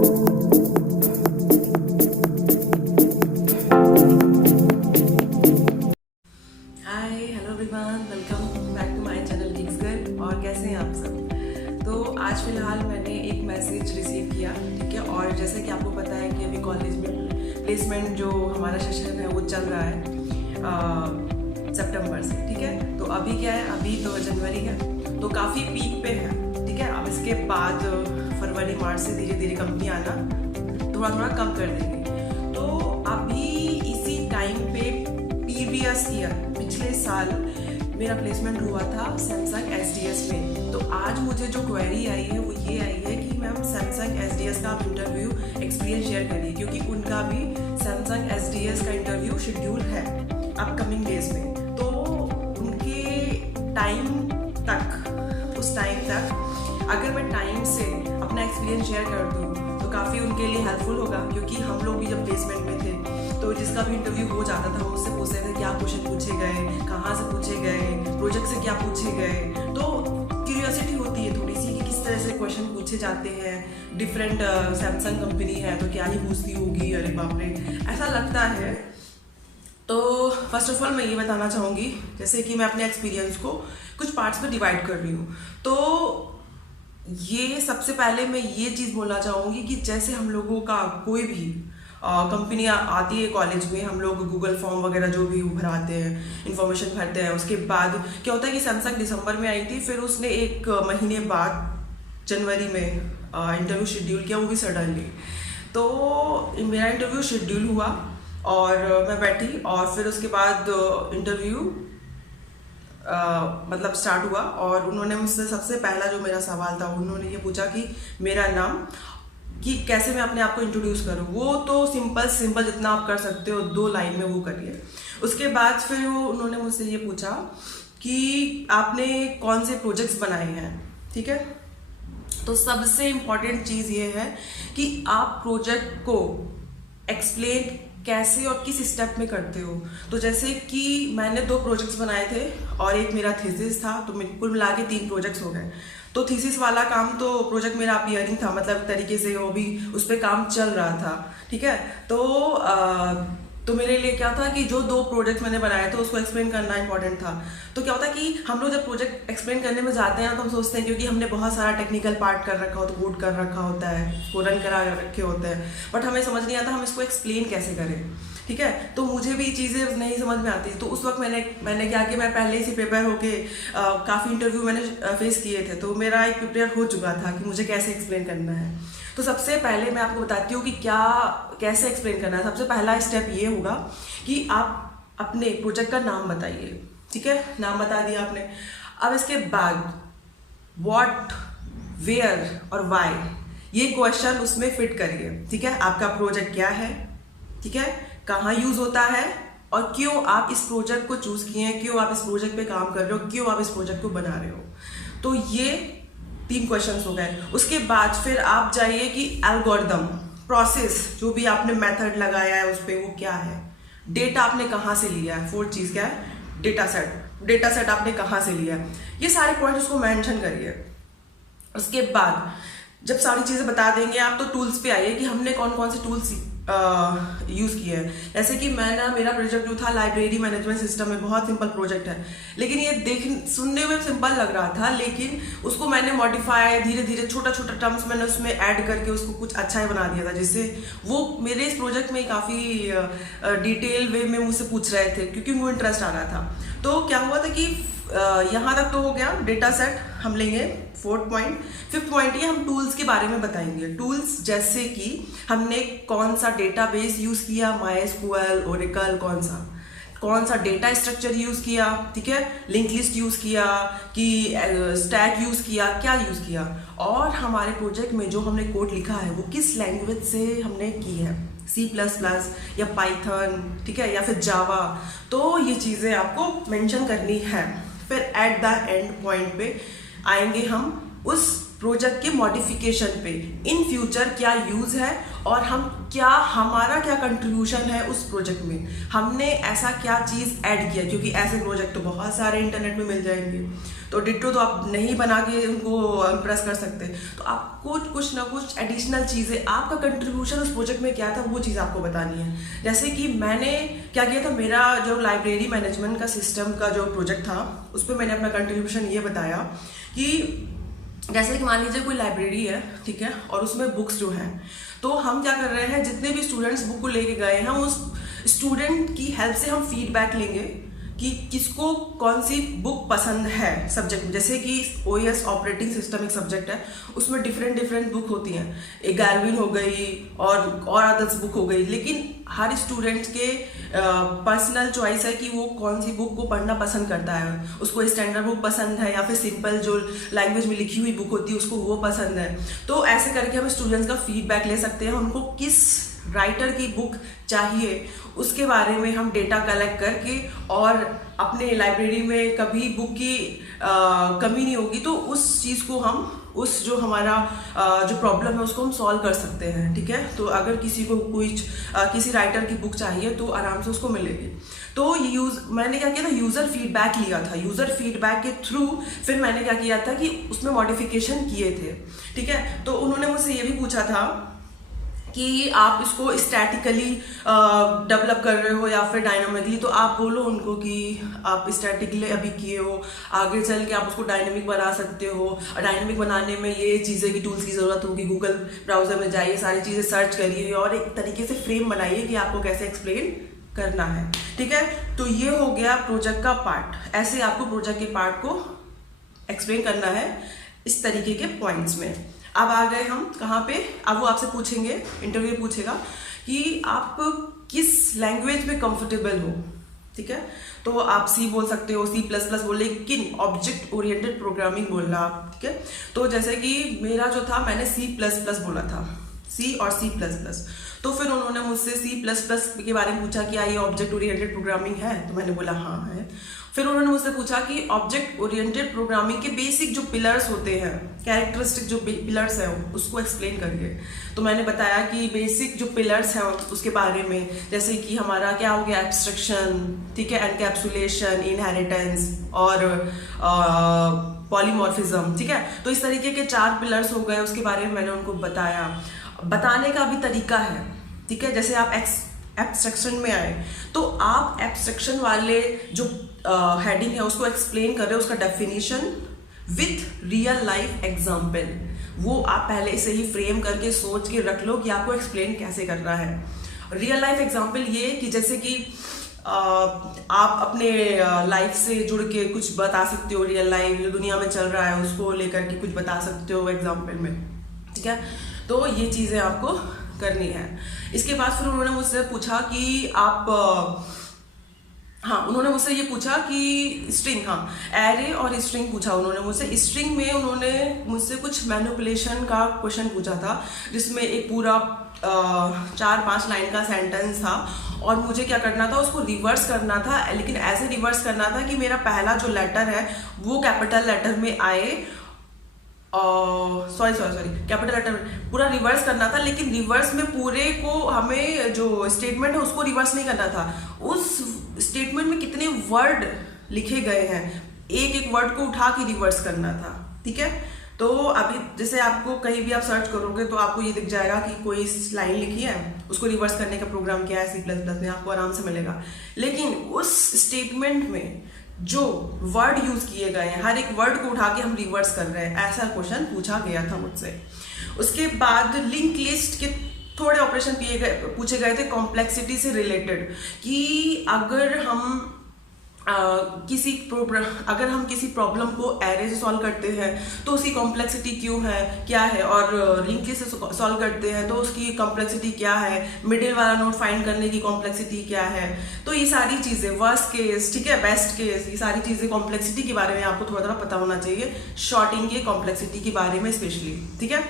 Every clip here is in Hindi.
और कैसे हैं आप सब। तो आज फिलहाल मैंने एक मैसेज रिसीव किया, ठीक है। और जैसे कि आपको पता है कि अभी कॉलेज में प्लेसमेंट जो हमारा सेशन है वो चल रहा है सितंबर से, ठीक है। तो अभी क्या है, अभी तो जनवरी है तो काफ़ी पीक पे है, ठीक है। अब इसके बाद फरवरी मार्च से धीरे धीरे कंपनी आना थोड़ा थोड़ा कम कर देंगे। तो अभी इसी टाइम पे प्रीवियस ईयर पिछले साल मेरा प्लेसमेंट हुआ था सैमसंग SDS में। तो आज मुझे जो क्वेरी आई है वो ये आई है कि मैम सैमसंग SDS का आप इंटरव्यू एक्सपीरियंस शेयर करिए, क्योंकि उनका भी सैमसंग SDS का इंटरव्यू शेड्यूल है अपकमिंग डेज में। तो उनके टाइम तक, उस टाइम तक अगर मैं टाइम से अपना एक्सपीरियंस शेयर कर दूँ तो काफ़ी उनके लिए हेल्पफुल होगा, क्योंकि हम लोग भी जब प्लेसमेंट में थे तो जिसका भी इंटरव्यू हो जाता था वो उससे पूछते थे क्या क्वेश्चन पूछे गए, कहाँ से पूछे गए, प्रोजेक्ट से क्या पूछे गए। तो क्यूरियोसिटी होती है थोड़ी सी कि किस तरह से क्वेश्चन पूछे जाते हैं। डिफरेंट सैमसंग कंपनी है तो क्या ही पूछती होगी, अरे बाप रे, ऐसा लगता है। तो फर्स्ट ऑफ ऑल मैं ये बताना चाहूँगी, जैसे कि मैं अपने एक्सपीरियंस को कुछ पार्ट्स में डिवाइड कर रही हूँ। तो ये सबसे पहले मैं ये चीज़ बोलना चाहूँगी कि जैसे हम लोगों का कोई भी कंपनी आती है कॉलेज में, हम लोग गूगल फॉर्म वगैरह जो भी भराते हैं, इंफॉर्मेशन भरते हैं। उसके बाद क्या होता है कि सैमसंग दिसंबर में आई थी, फिर उसने एक महीने बाद जनवरी में इंटरव्यू शेड्यूल किया, वो भी सडनली। तो मेरा इंटरव्यू शेड्यूल हुआ और मैं बैठी और फिर उसके बाद इंटरव्यू मतलब स्टार्ट हुआ। और उन्होंने मुझसे सबसे पहला जो मेरा सवाल था, उन्होंने ये पूछा कि मेरा नाम, कि कैसे मैं अपने आप को इंट्रोड्यूस करूँ। वो तो सिंपल जितना आप कर सकते हो 2 लाइन में वो करिए। उसके बाद फिर उन्होंने मुझसे ये पूछा कि आपने कौन से प्रोजेक्ट्स बनाए हैं, ठीक है। तो सबसे इम्पॉर्टेंट चीज़ ये है कि आप प्रोजेक्ट को एक्सप्लेन कैसे और किस स्टेप में करते हो। तो जैसे कि मैंने 2 प्रोजेक्ट्स बनाए थे और एक मेरा थीसिस था, तो कुल मिला के 3 प्रोजेक्ट्स हो गए। तो थीसिस वाला काम तो प्रोजेक्ट मेरा अपीयरिंग था, मतलब तरीके से वो भी उस पर काम चल रहा था, ठीक है। तो मेरे लिए क्या था कि जो 2 प्रोजेक्ट मैंने बनाए थे उसको एक्सप्लेन करना इंपॉर्टेंट था। तो क्या होता है कि हम लोग जब प्रोजेक्ट एक्सप्लेन करने में जाते हैं तो हम सोचते हैं, क्योंकि हमने बहुत सारा टेक्निकल पार्ट कर रखा होता है, कोड कर रखा होता है, उसको रन करा रखे होते हैं, बट हमें समझ नहीं आता हम इसको एक्सप्लेन कैसे करें, ठीक है। तो मुझे भी चीज़ें नहीं समझ में आती। तो उस वक्त मैंने क्या कि मैं पहले से प्रिपेयर होके काफ़ी इंटरव्यू मैंने फेस किए थे, तो मेरा एक प्रिपेयर हो चुका था कि मुझे कैसे एक्सप्लेन करना है। तो सबसे पहले मैं आपको बताती हूँ कि कैसे एक्सप्लेन करना है। सबसे पहला स्टेप ये होगा कि आप अपने प्रोजेक्ट का नाम बताइए, ठीक है। नाम बता दिया आपने। अब इसके बाद व्हाट, वेयर और व्हाई, ये क्वेश्चन उसमें फिट करिए, ठीक है। आपका प्रोजेक्ट क्या है, ठीक है, कहाँ यूज होता है और क्यों आप इस प्रोजेक्ट को चूज किए हैं, क्यों आप इस प्रोजेक्ट पे काम कर रहे हो, क्यों आप इस प्रोजेक्ट को बना रहे हो। तो ये 3 क्वेश्चंस हो गए। उसके बाद फिर आप जाइए कि एल्गोरिदम, प्रोसेस, जो भी आपने मेथड लगाया है उस पर वो क्या है, डेटा आपने कहाँ से लिया है, 4th चीज क्या है, डेटा सेट आपने कहाँ से लिया है। ये सारे पॉइंट उसको मेंशन करिए। उसके बाद जब सारी चीजें बता देंगे आप, तो टूल्स पे आइए कि हमने कौन कौन से टूल्स यूज़ किए हैं। जैसे कि मेरा प्रोजेक्ट जो था लाइब्रेरी मैनेजमेंट सिस्टम में, बहुत सिंपल प्रोजेक्ट है, लेकिन ये सुनने में सिंपल लग रहा था, लेकिन उसको मैंने मॉडिफाई धीरे धीरे छोटा टर्म्स मैंने उसमें ऐड करके उसको कुछ अच्छा ही बना दिया था, जिससे वो मेरे इस प्रोजेक्ट में काफ़ी डिटेल वे में मुझसे पूछ रहे थे, क्योंकि उनको इंटरेस्ट आ रहा था। तो क्या हुआ था कि यहाँ तक तो हो गया, डेटा सेट हम लेंगे 4th पॉइंट। 5th पॉइंट ये हम टूल्स के बारे में बताएंगे। टूल्स जैसे कि हमने कौन सा डेटाबेस यूज़ किया, MySQL, Oracle, कौन सा डेटा स्ट्रक्चर यूज़ किया, ठीक है, लिंक लिस्ट यूज़ किया कि स्टैक यूज़ किया, क्या यूज़ किया, और हमारे प्रोजेक्ट में जो हमने कोड लिखा है वो किस लैंग्वेज से हमने की है, C++ या पाइथन, ठीक है, या फिर जावा। तो ये चीज़ें आपको मेंशन करनी है। फिर एट द एंड पॉइंट पे आएंगे हम उस प्रोजेक्ट के मॉडिफिकेशन पे इन फ्यूचर क्या यूज है और हमारा क्या कंट्रीब्यूशन है उस प्रोजेक्ट में, हमने ऐसा क्या चीज़ ऐड किया, क्योंकि ऐसे प्रोजेक्ट तो बहुत सारे इंटरनेट में मिल जाएंगे, तो डिट्टो तो आप नहीं बना के उनको इम्प्रेस कर सकते, तो आपको कुछ ना कुछ एडिशनल चीज़ें, आपका कंट्रीब्यूशन उस प्रोजेक्ट में क्या था वो चीज़ आपको बतानी है। जैसे कि मैंने क्या किया था, मेरा जो लाइब्रेरी मैनेजमेंट का सिस्टम का जो प्रोजेक्ट था उस पर मैंने अपना कंट्रीब्यूशन ये बताया कि जैसे कि मान लीजिए कोई लाइब्रेरी है, ठीक है, और उसमें बुक्स जो हैं, तो हम क्या कर रहे हैं, जितने भी स्टूडेंट्स बुक को लेके गए हैं उस स्टूडेंट की हेल्प से हम फीडबैक लेंगे कि किसको कौन सी बुक पसंद है सब्जेक्ट में। जैसे कि ओएस ऑपरेटिंग सिस्टम एक सब्जेक्ट है, उसमें डिफरेंट बुक होती हैं, एक गार्विन हो गई और अदर्स बुक हो गई, लेकिन हर स्टूडेंट के पर्सनल चॉइस है कि वो कौन सी बुक को पढ़ना पसंद करता है, उसको स्टैंडर्ड बुक पसंद है या फिर सिंपल जो लैंग्वेज में लिखी हुई बुक होती है उसको वो पसंद है। तो ऐसे करके हम स्टूडेंट्स का फीडबैक ले सकते हैं, उनको किस राइटर की बुक चाहिए उसके बारे में हम डेटा कलेक्ट करके, और अपने लाइब्रेरी में कभी बुक की कमी नहीं होगी तो उस चीज़ को हम उस जो हमारा जो प्रॉब्लम है उसको हम सॉल्व कर सकते हैं, ठीक है। तो अगर किसी को किसी राइटर की बुक चाहिए तो आराम से उसको मिलेगी। तो मैंने क्या किया था, यूज़र फीडबैक लिया था, यूज़र फीडबैक के थ्रू फिर मैंने क्या किया था कि उसमें मॉडिफिकेशन किए थे, ठीक है। तो उन्होंने मुझसे ये भी पूछा था कि आप इसको स्टैटिकली डेवलप कर रहे हो या फिर डायनामिकली, तो आप बोलो उनको कि आप स्टैटिकली अभी किए हो, आगे चल के आप उसको डायनामिक बना सकते हो, और डायनामिक बनाने में ये चीज़ें की टूल्स की ज़रूरत होगी, गूगल ब्राउज़र में जाइए, सारी चीज़ें सर्च करिए और एक तरीके से फ्रेम बनाइए कि आपको कैसे एक्सप्लेन करना है, ठीक है। तो ये हो गया प्रोजेक्ट का पार्ट, ऐसे आपको प्रोजेक्ट के पार्ट को एक्सप्लेन करना है इस तरीके के पॉइंट्स में। अब आ गए हम कहाँ पे, अब वो आपसे पूछेंगे, इंटरव्यू पूछेगा कि आप किस लैंग्वेज में कंफर्टेबल हो, ठीक है। तो आप सी बोल सकते हो, C++ बोल, लेकिन ऑब्जेक्ट ओरिएंटेड प्रोग्रामिंग बोलना आप, ठीक है। तो जैसे कि मेरा जो था, मैंने C++ बोला था, C और C++। तो फिर उन्होंने मुझसे C++ के बारे में पूछा कि ये ऑब्जेक्ट ओरिएंटेड प्रोग्रामिंग है, तो मैंने बोला हाँ है। फिर उन्होंने मुझसे पूछा कि ऑब्जेक्ट ओरिएंटेड प्रोग्रामिंग के बेसिक जो पिलर्स होते हैं, कैरेक्टरिस्टिक जो पिलर्स हैं उसको एक्सप्लेन करिए। तो मैंने बताया कि बेसिक जो पिलर्स हैं उसके बारे में, जैसे कि हमारा क्या हो गया, एब्स्ट्रक्शन, ठीक है, एनकैप्सुलेशन, इनहेरिटेंस और पॉलीमॉर्फिज्म, ठीक है। तो इस तरीके के 4 पिलर्स हो गए, उसके बारे में मैंने उनको बताया। बताने का भी तरीका है, ठीक है। जैसे आप एब्स्ट्रक्शन में आए तो आप एब्स्ट्रक्शन वाले जो हेडिंग है उसको एक्सप्लेन कर रहे हो, उसका definition with real life example, वो आप पहले से ही फ्रेम करके सोच के रख लो कि आपको एक्सप्लेन कैसे करना है। रियल लाइफ एग्जाम्पल ये कि जैसे कि आप अपने लाइफ से जुड़ के कुछ बता सकते हो, रियल लाइफ जो दुनिया में चल रहा है उसको लेकर के कुछ बता सकते हो एग्जाम्पल में, ठीक है। तो ये चीज़ें आपको करनी है। इसके बाद फिर उन्होंने मुझसे पूछा कि आप उन्होंने मुझसे ये पूछा कि स्ट्रिंग, एरे और स्ट्रिंग पूछा उन्होंने मुझसे। स्ट्रिंग में उन्होंने मुझसे कुछ मैनिपुलेशन का क्वेश्चन पूछा था, जिसमें एक पूरा 4-5 लाइन का सेंटेंस था और मुझे क्या करना था, उसको रिवर्स करना था, लेकिन ऐसे रिवर्स करना था कि मेरा पहला जो लेटर है वो कैपिटल लेटर में आए, सॉरी कैपिटल लेटर पूरा रिवर्स करना था, लेकिन रिवर्स में पूरे को हमें जो स्टेटमेंट है उसको रिवर्स नहीं करना था, उस स्टेटमेंट में कितने वर्ड लिखे गए हैं एक एक वर्ड को उठा के रिवर्स करना था, ठीक है। तो अभी जैसे आपको कहीं भी आप सर्च करोगे तो आपको ये दिख जाएगा कि कोई लाइन लिखी है, उसको रिवर्स करने का प्रोग्राम क्या है C++ में, आपको आराम से मिलेगा। लेकिन उस स्टेटमेंट में जो वर्ड यूज किए गए हैं, हर एक वर्ड को उठा के हम रिवर्स कर रहे हैं, ऐसा क्वेश्चन पूछा गया था मुझसे। उसके बाद लिंक लिस्ट के थोड़े ऑपरेशन पूछे गए थे कॉम्प्लेक्सिटी से रिलेटेड, कि अगर हम किसी प्रॉब्लम को एरे से सॉल्व करते हैं तो उसकी कॉम्प्लेक्सिटी क्यों है, क्या है, और लिंक लिस्ट से सॉल्व करते हैं तो उसकी कॉम्प्लेक्सिटी क्या है, मिडिल वाला नोड फाइंड करने की कॉम्प्लेक्सिटी क्या है। तो ये सारी चीज़ें, वर्स्ट केस, ठीक है, बेस्ट केस, ये सारी चीज़ें कॉम्प्लेक्सिटी के बारे में आपको थोड़ा थोड़ा पता होना चाहिए, शॉर्टिंग की कॉम्प्लेक्सिटी के बारे में स्पेशली, ठीक है।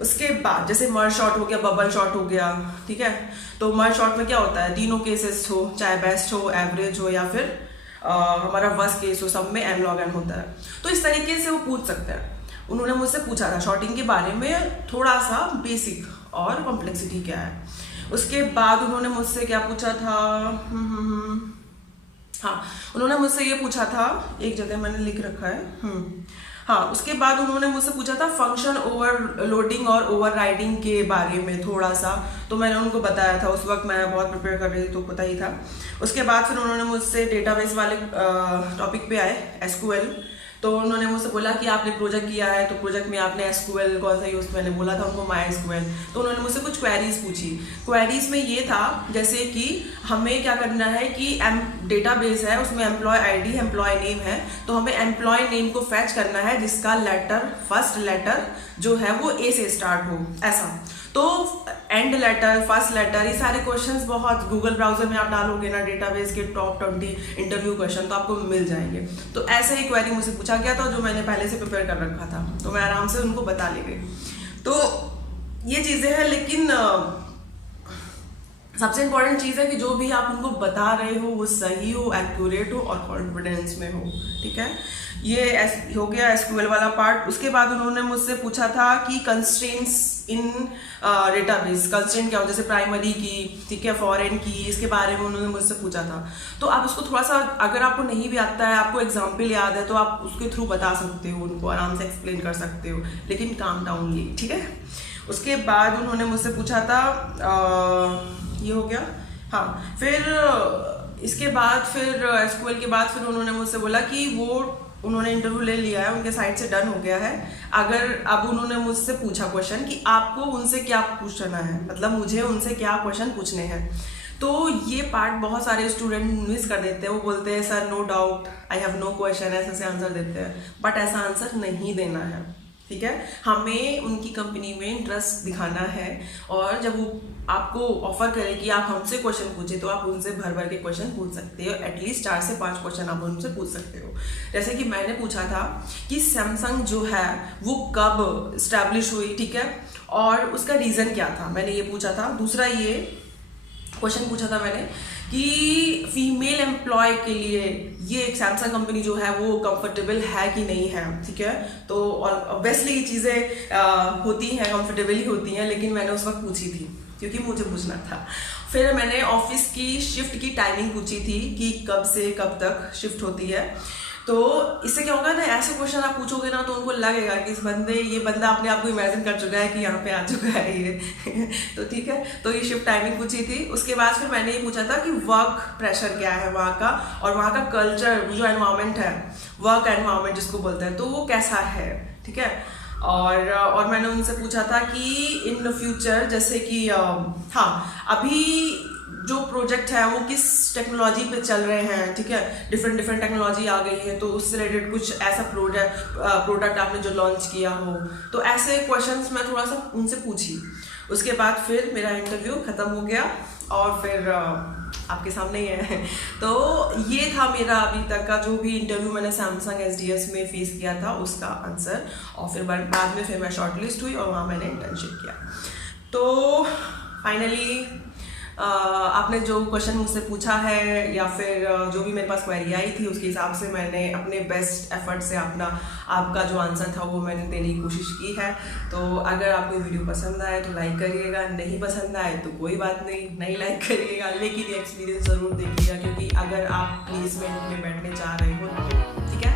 उसके बाद जैसे मर्ज शॉर्ट हो गया, बबल शॉर्ट हो गया, ठीक है। तो मर्ज शॉर्ट में क्या होता है, तीनों केसेस हो, चाहे बेस्ट हो, एवरेज हो या फिर हमारा वर्स्ट केस हो, सब में n log n होता है। तो इस तरीके से वो पूछ सकते हैं। उन्होंने मुझसे पूछा था शॉर्टिंग के बारे में थोड़ा सा बेसिक और कॉम्प्लेक्सिटी क्या है। उसके बाद उन्होंने मुझसे क्या पूछा था, हाँ उन्होंने मुझसे ये पूछा था, एक जगह मैंने लिख रखा है, हाँ उसके बाद उन्होंने मुझसे पूछा था फंक्शन ओवरलोडिंग और ओवरराइडिंग के बारे में थोड़ा सा, तो मैंने उनको बताया था। उस वक्त मैं बहुत प्रिपेयर कर रही थी तो पता ही था। उसके बाद फिर उन्होंने मुझसे डेटाबेस वाले टॉपिक पे आए, एसक्यूएल। तो उन्होंने मुझसे बोला कि आपने प्रोजेक्ट किया है, तो प्रोजेक्ट में आपने एसक्यूएल कौन सा यूज़, मैंने बोला था उनको माई एसक्यूएल। तो उन्होंने मुझसे कुछ क्वेरीज पूछी। क्वेरीज में ये था जैसे कि हमें क्या करना है कि डेटाबेस है उसमें एम्प्लॉय आईडी एम्प्लॉय नेम है, तो हमें एम्प्लॉय नेम को फैच करना है जिसका लेटर, फर्स्ट लेटर जो है वो ए से स्टार्ट हो, ऐसा। तो एंड लेटर, फर्स्ट लेटर, ये सारे क्वेश्चंस बहुत गूगल ब्राउजर में आप डालोगे ना डेटाबेस के टॉप 20 इंटरव्यू क्वेश्चन, तो आपको मिल जाएंगे। तो ऐसे ही क्वेरी मुझसे पूछा गया था जो मैंने पहले से प्रिपेयर कर रखा था, तो मैं आराम से उनको बता ले गई। तो ये चीज़ें हैं, लेकिन सबसे इंपॉर्टेंट चीज़ है कि जो भी आप उनको बता रहे हो वो सही हो, एक्यूरेट हो और कॉन्फिडेंस में हो, ठीक है। ये हो गया एसक्यूएल वाला पार्ट। उसके बाद उन्होंने मुझसे पूछा था कि कंस्ट्रेंट्स इन डेटाबेस, कंस्ट्रेंट क्या हो, जैसे प्राइमरी की, ठीक है, फॉरेन की, इसके बारे में उन्होंने मुझसे पूछा था। तो आप उसको थोड़ा सा, अगर आपको नहीं भी आता है, आपको एग्जाम्पल याद है, तो आप उसके थ्रू बता सकते हो, उनको आराम से एक्सप्लेन कर सकते हो, लेकिन काम डाउनली, ठीक है। उसके बाद उन्होंने मुझसे पूछा था ये हो गया, हाँ। फिर इसके बाद फिर एसक्यूएल के बाद फिर उन्होंने मुझसे बोला कि वो उन्होंने इंटरव्यू ले लिया है, उनके साइड से डन हो गया है। अगर अब उन्होंने मुझसे पूछा क्वेश्चन कि आपको उनसे क्या पूछना है, मतलब मुझे उनसे क्या क्वेश्चन पूछने हैं। तो ये पार्ट बहुत सारे स्टूडेंट मिस कर देते हैं। वो बोलते हैं sir no doubt, I have no question, ऐसे आंसर देते हैं, बट ऐसा आंसर नहीं देना है, ठीक है। हमें उनकी कंपनी में इंटरेस्ट दिखाना है, और जब वो आपको ऑफर करे कि आप हमसे क्वेश्चन पूछे, तो आप उनसे भर भर के क्वेश्चन पूछ सकते हो। एटलीस्ट 4 से 5 क्वेश्चन आप उनसे पूछ सकते हो। जैसे कि मैंने पूछा था कि सैमसंग जो है वो कब इस्टेब्लिश हुई, ठीक है, और उसका रीज़न क्या था, मैंने ये पूछा था। दूसरा ये क्वेश्चन पूछा था मैंने कि फीमेल एम्प्लॉय के लिए ये एक सैमसंग कंपनी जो है वो कंफर्टेबल है कि नहीं है, ठीक है। तो ऑब्वियसली ये चीज़ें होती हैं, कंफर्टेबल ही होती हैं, लेकिन मैंने उस वक्त पूछी थी क्योंकि मुझे पूछना था। फिर मैंने ऑफिस की शिफ्ट की टाइमिंग पूछी थी कि कब से कब तक शिफ्ट होती है। तो इससे क्या होगा ना, ऐसे क्वेश्चन आप पूछोगे ना तो उनको लगेगा कि ये बंदा अपने आप को इमेजिन कर चुका है कि यहाँ पे आ चुका है ये तो ठीक है। तो ये शिफ्ट टाइमिंग पूछी थी। उसके बाद फिर मैंने ये पूछा था कि वर्क प्रेशर क्या है वहाँ का, और वहाँ का कल्चर, जो एनवायरनमेंट है, वर्क एनवायरनमेंट जिसको बोलते हैं, तो वो कैसा है, ठीक है। और मैंने उनसे पूछा था कि इन फ्यूचर, जैसे कि हाँ अभी जो प्रोजेक्ट है वो किस टेक्नोलॉजी पे चल रहे हैं, ठीक है, डिफरेंट टेक्नोलॉजी आ गई है, तो उससे रिलेटेड कुछ ऐसा प्रोडक्ट आपने जो लॉन्च किया हो। तो ऐसे क्वेश्चंस मैं थोड़ा सा उनसे पूछी। उसके बाद फिर मेरा इंटरव्यू ख़त्म हो गया और फिर आपके सामने ही है। तो ये था मेरा अभी तक का जो भी इंटरव्यू मैंने सैमसंग एसडीएस में फेस किया था उसका आंसर। और फिर बाद में फिर मैं शॉर्टलिस्ट हुई और वहाँ मैंने इंटर्नशिप किया। तो फाइनली आपने जो क्वेश्चन मुझसे पूछा है या फिर जो भी मेरे पास क्वेरी आई थी उसके हिसाब से मैंने अपने बेस्ट एफर्ट से आपका जो आंसर था वो मैंने देने की कोशिश की है। तो अगर आपको वीडियो पसंद आए तो लाइक करिएगा, नहीं पसंद आए तो कोई बात नहीं लाइक करिएगा, लेकिन ये एक्सपीरियंस ज़रूर देखिएगा, क्योंकि अगर आप प्लेसमेंट में बैठने चाह रहे हो, ठीक है।